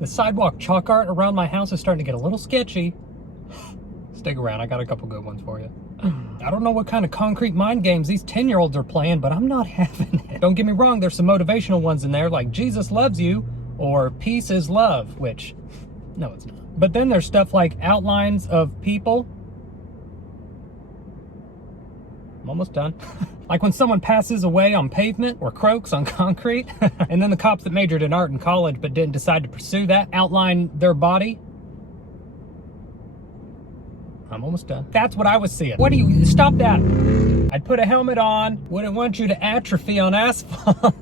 The sidewalk chalk art around my house is starting to get a little sketchy. Stick around, I got a couple good ones for you. I don't know what kind of concrete mind games these 10-year-olds are playing, but I'm not having it. Don't get me wrong, there's some motivational ones in there, like Jesus loves you, or peace is love, which, no it's not. But then there's stuff like outlines of people. I'm almost done. Like when someone passes away on pavement or croaks on concrete, and then the cops that majored in art in college but didn't decide to pursue that outline their body. I'm almost done. That's what I was seeing. What do you, stop that. I'd put a helmet on, wouldn't want you to atrophy on asphalt.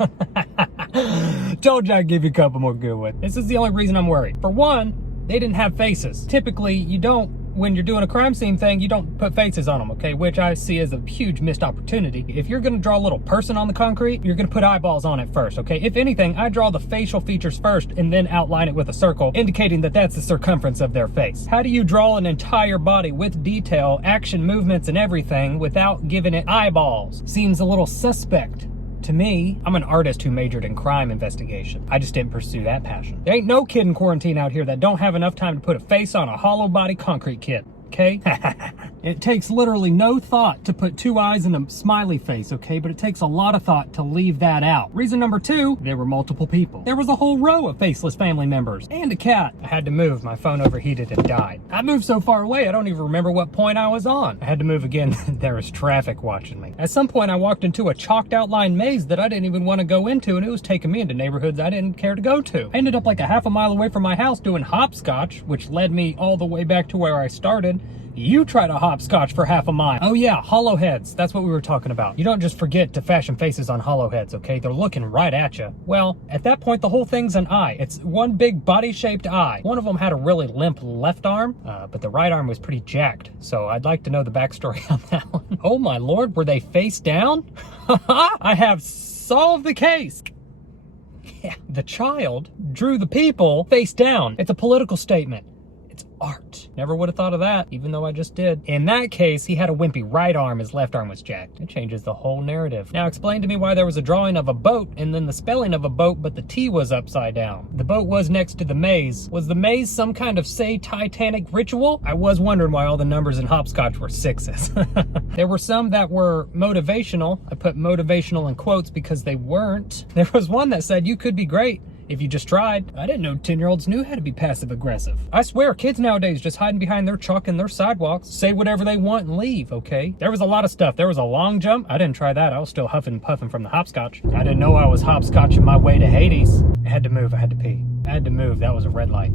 Told you I'd give you a couple more good ones. This is the only reason I'm worried. For one, they didn't have faces. Typically, you don't, when you're doing a crime scene thing, you don't put faces on them, okay? Which I see as a huge missed opportunity. If you're gonna draw a little person on the concrete, you're gonna put eyeballs on it first, okay? If anything, I draw the facial features first and then outline it with a circle, indicating that that's the circumference of their face. How do you draw an entire body with detail, action, movements, and everything without giving it eyeballs? Seems a little suspect. To me, I'm an artist who majored in crime investigation. I just didn't pursue that passion. There ain't no kid in quarantine out here that don't have enough time to put a face on a hollow body concrete kid, okay? It takes literally no thought to put two eyes in a smiley face, okay? But it takes a lot of thought to leave that out. Reason number two, there were multiple people. There was a whole row of faceless family members and a cat. I had to move. My phone overheated and died. I moved so far away, I don't even remember what point I was on. I had to move again. There was traffic watching me. At some point, I walked into a chalked outline maze that I didn't even want to go into, and it was taking me into neighborhoods I didn't care to go to. I ended up like a half a mile away from my house doing hopscotch, which led me all the way back to where I started. You try to hopscotch for half a mile. Oh yeah, hollow heads. That's what we were talking about. You don't just forget to fashion faces on hollow heads, okay? They're looking right at you. Well, at that point, the whole thing's an eye. It's one big body-shaped eye. One of them had a really limp left arm, but the right arm was pretty jacked. So I'd like to know the backstory on that one. Oh my Lord, were they face down? I have solved the case. Yeah, the child drew the people face down. It's a political statement. Art. Never would have thought of that, even though I just did. In that case, he had a wimpy right arm, his left arm was jacked. It changes the whole narrative. Now explain to me why there was a drawing of a boat and then the spelling of a boat, but the T was upside down. The boat was next to the maze. Was the maze some kind of, say, Titanic ritual? I was wondering why all the numbers in hopscotch were sixes. There were some that were motivational. I put motivational in quotes because they weren't. There was one that said, you could be great if you just tried. I didn't know 10-year-olds knew how to be passive-aggressive. I swear, kids nowadays just hiding behind their chalk and their sidewalks, say whatever they want and leave, okay? There was a lot of stuff. There was a long jump. I didn't try that. I was still huffing and puffing from the hopscotch. I didn't know I was hopscotching my way to Hades. I had to move. I had to pee. I had to move. That was a red light.